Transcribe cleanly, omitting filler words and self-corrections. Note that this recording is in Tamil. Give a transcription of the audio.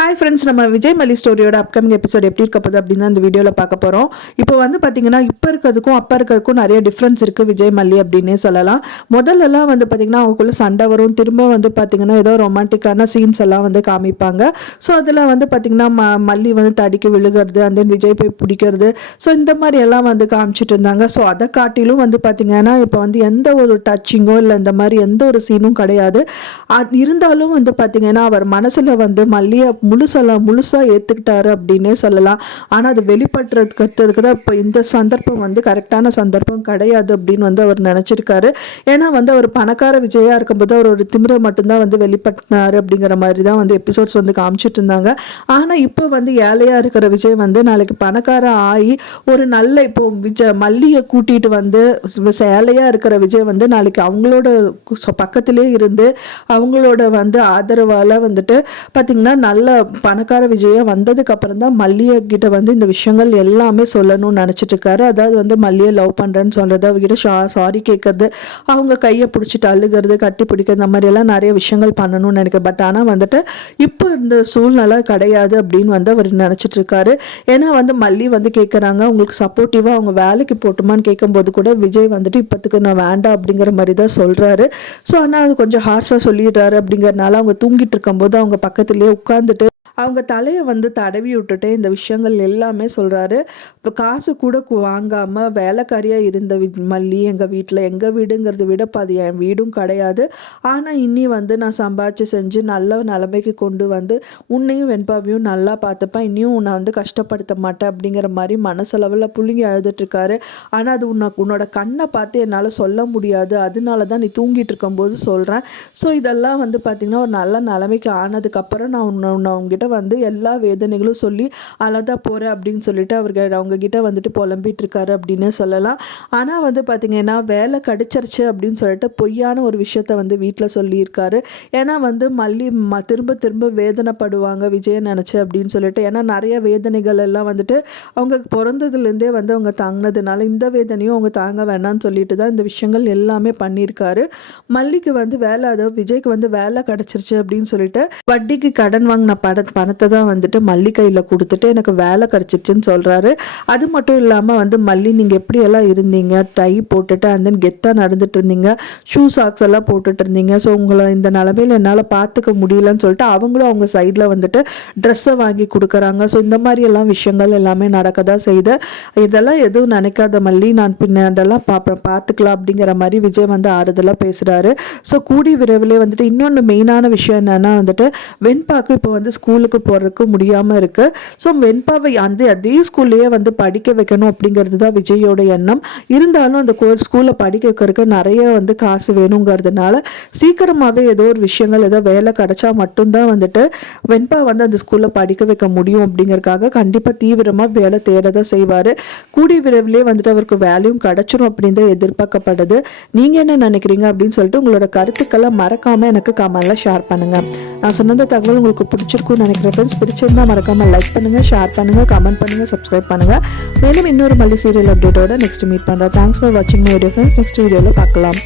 ஹாய் ஃப்ரெண்ட்ஸ், நம்ம விஜய் மல்லி ஸ்டோரியோட அப்கமிங் எபிசோட் எப்படி இருக்க போகுது அப்படின்னு அந்த வீடியோவில் பார்க்க போகிறோம். இப்போ வந்து பார்த்தீங்கன்னா இப்போ இருக்கிறதுக்கும் அப்போ இருக்கிறதுக்கும் நிறைய டிஃப்ரென்ஸ் இருக்குது விஜய் மல்லி அப்படின்னே சொல்லலாம். முதல்லலாம் வந்து பார்த்திங்கன்னா அவங்களுக்குள்ள சண்டை வரும், திரும்ப வந்து பார்த்திங்கன்னா ஏதோ ரொமான்டிக்கான சீன்ஸ் எல்லாம் வந்து காமிப்பாங்க. ஸோ அதில் வந்து பார்த்திங்கன்னா மல்லி வந்து தடிக்க விழுகிறது, அந்த விஜய் போய் பிடிக்கிறது, ஸோ இந்த மாதிரி எல்லாம் வந்து காமிச்சிட்டு இருந்தாங்க. ஸோ அதை காட்டிலும் வந்து பார்த்திங்கன்னா இப்போ வந்து எந்த ஒரு டச்சிங்கோ இல்லை இந்த மாதிரி எந்த ஒரு சீனும் கிடையாது. இருந்தாலும் வந்து பார்த்திங்கன்னா அவர் மனசில் வந்து மல்லியை முழுசாக ஏற்றுக்கிட்டாரு அப்படின்னே சொல்லலாம். ஆனால் அது வெளிப்படுறதுக்கு தான் இப்போ இந்த சந்தர்ப்பம் வந்து கரெக்டான சந்தர்ப்பம் கிடையாது அப்படின்னு வந்து அவர் நினச்சிருக்காரு. ஏன்னா வந்து அவர் பணக்கார விஜயா இருக்கும்போது அவர் ஒரு திமிரை மட்டும்தான் வந்து வெளிப்படுத்தினாரு அப்படிங்கிற மாதிரி தான் வந்து எபிசோட்ஸ் வந்து காமிச்சிட்டு இருந்தாங்க. ஆனால் இப்போ வந்து ஏழையாக இருக்கிற விஜய் வந்து நாளைக்கு பணக்கார ஆகி ஒரு நல்ல இப்போ மல்லியை கூட்டிகிட்டு வந்து ஏழையாக இருக்கிற விஜய் வந்து நாளைக்கு அவங்களோட பக்கத்திலே இருந்து அவங்களோட வந்து ஆதரவால் வந்துட்டு பார்த்திங்கன்னா நல்ல பணக்கார விஜயா வந்ததுக்கு அப்புறம் தான் மல்லியை கிட்ட வந்து இந்த விஷயங்கள் எல்லாமே சொல்லணும்னு நினைச்சிட்டு இருக்காரு. அதாவது வந்து மல்லியை லவ் பண்றேன்னு சொல்றது, அவகிட்ட சாரி கேட்கறது, அவங்க கையை பிடிச்சிட்டு அழுகிறது, கட்டி பிடிக்கிறது, இந்த மாதிரி எல்லாம் நிறைய விஷயங்கள் பண்ணணும்னு நினைக்கிறேன். பட் ஆனால் வந்துட்டு இப்போ இந்த சூழ்நிலை கிடையாது அப்படின்னு வந்து அவர் நினைச்சிட்டு இருக்காரு. ஏன்னா வந்து மல்லி வந்து கேட்குறாங்க உங்களுக்கு சப்போர்ட்டிவா அவங்க வேலைக்கு போட்டுமான்னு கேட்கும்போது கூட விஜய் வந்துட்டு இப்போத்துக்கு நான் வேண்டாம் அப்படிங்கிற மாதிரி தான் சொல்றாரு. ஸோ ஆனால் அது கொஞ்சம் ஹார்ஷாக சொல்லிடுறாரு. அப்படிங்கிறதுனால அவங்க தூங்கிட்டு இருக்கும்போது அவங்க பக்கத்துலேயே உட்காந்துட்டு அவங்க தலையை வந்து தடவி விட்டுட்டு இந்த விஷயங்கள் எல்லாமே சொல்கிறாரு. இப்போ காசு கூட வாங்காமல் வேலைக்காரியாக இருந்த மல்லி எங்கள் வீட்டில், எங்கள் வீடுங்கிறத விட அது என் வீடும் கிடையாது. ஆனால் இன்னி வந்து நான் சம்பாதிச்சு செஞ்சு நல்ல நிலைமைக்கு கொண்டு வந்து உன்னையும் வெண்பாவையும் நல்லா பார்த்துப்பேன், இன்னும் உன்னை வந்து கஷ்டப்படுத்த மாட்டேன் அப்படிங்கிற மாதிரி மனசளவில் புழுங்கி அழுதுட்டுருக்காரு. ஆனால் அது உன்னோட கண்ணை பார்த்து என்னால் சொல்ல முடியாது, அதனால தான் நீ தூங்கிட்டு இருக்கும்போது சொல்கிறேன். ஸோ இதெல்லாம் வந்து பார்த்திங்கன்னா ஒரு நல்ல நிலைமைக்கு ஆனதுக்கப்புறம் நான் உன்னை அவங்ககிட்ட வந்து எல்லா வேதனைகளும் சொல்லி அழதா போகிறேன் அப்படின்னு சொல்லிட்டு அவங்க கிட்ட வந்துட்டு புலம்பிட்டு இருக்காரு அப்படின்னு சொல்லலாம். ஆனால் வந்து பார்த்தீங்கன்னா வேலை கிடைச்சிருச்சு அப்படின்னு சொல்லிட்டு பொய்யான ஒரு விஷயத்த வந்து வீட்டில் சொல்லியிருக்காரு. ஏன்னா வந்து மல்லி திரும்ப திரும்ப வேதனைப்படுவாங்க விஜயை நினச்சி அப்படின்னு சொல்லிட்டு. ஏன்னா நிறைய வேதனைகள் எல்லாம் வந்துட்டு அவங்க பிறந்ததுலேருந்தே வந்து அவங்க தாங்கினதுனால இந்த வேதனையும் அவங்க தாங்க வேணான்னு சொல்லிட்டு தான் இந்த விஷயங்கள் எல்லாமே பண்ணியிருக்காரு. மல்லிக்கு வந்து வேலை, அதாவது விஜய்க்கு வந்து வேலை கிடைச்சிருச்சு அப்படின்னு சொல்லிட்டு வட்டிக்கு கடன் வாங்கின பணத்தை தான் வந்துட்டு மல்லி கையில் கொடுத்துட்டு எனக்கு வேலை கிடச்சிச்சுன்னு சொல்கிறாரு. அது மட்டும் இல்லாமல் வந்து மல்லி நீங்கள் எப்படியெல்லாம் இருந்தீங்க, டை போட்டுட்டு அண்ட் தென் கெத்தாக நடந்துட்டு இருந்தீங்க, ஷூ சாக்ஸ் எல்லாம் போட்டுட்டு இருந்தீங்க, ஸோ உங்களை இந்த நிலமையில் என்னால் பார்த்துக்க முடியலன்னு சொல்லிட்டு அவங்களும் அவங்க சைடில் வந்துட்டு ட்ரெஸ்ஸை வாங்கி கொடுக்குறாங்க. ஸோ இந்த மாதிரி எல்லாம் விஷயங்கள் எல்லாமே நடக்க தான் செய்யுது. இதெல்லாம் எதுவும் நினைக்காத மல்லி, நான் பின்ன அதெல்லாம் பார்த்துக்கலாம் அப்படிங்கிற மாதிரி விஜய் வந்து ஆறுதலாக பேசுகிறாரு. ஸோ கூடி விரைவிலே வந்துட்டு இன்னொன்று மெயினான விஷயம் என்னென்னா வந்துட்டு வெண்பாக்கு இப்போ வந்து ஸ்கூலுக்கு போகிறதுக்கு முடியாமல் இருக்குது. ஸோ வெண்பாவை அதே ஸ்கூல்லையே வந்து படிக்க வைக்கணும் அப்படிங்கிறது தான் விஜயோட எண்ணம். இருந்தாலும் அந்த ஸ்கூலில் படிக்க வைக்கிறதுக்கு நிறைய வந்து காசு வேணுங்கிறதுனால சீக்கிரமாகவே ஏதோ ஒரு விஷயங்கள் ஏதோ வேலை கிடைச்சா மட்டும்தான் வந்துட்டு வெண்பா வந்து அந்த ஸ்கூலில் படிக்க வைக்க முடியும் அப்படிங்கிறதுக்காக கண்டிப்பாக தீவிரமாக வேலை தேடதான் செய்வார். கூடிய விரைவிலே வந்துட்டு அவருக்கு வேலையும் கிடைச்சிரும் அப்படின்னு தான் எதிர்பார்க்கப்படுது. நீங்கள் என்ன நினைக்கிறீங்க அப்படின்னு சொல்லிட்டு உங்களோட கருத்துக்களை மறக்காமல் எனக்கு கமெண்ட்ல ஷேர் பண்ணுங்கள். நான் சொன்ன தகவல் உங்களுக்கு பிடிச்சிருக்கும்னு நினைக்கிறேன் ஃப்ரெண்ட்ஸ். பிடிச்சிருந்தா மறக்காமல் லைக் பண்ணுங்கள், ஷேர் பண்ணுங்கள், கமெண்ட் பண்ணுங்கள், சப்ஸ்கிரைப் பண்ணுங்கள். மேலும் இன்னொரு மல்லி சீரியல் அப்டேட்டோட நெக்ஸ்ட் மீட் பண்ணுறேன். தேங்க்ஸ் ஃபார் வாட்சிங் மை வீடியோ ஃப்ரெண்ட்ஸ். நெக்ஸ்ட் வீடியோவில் பார்க்கலாம்.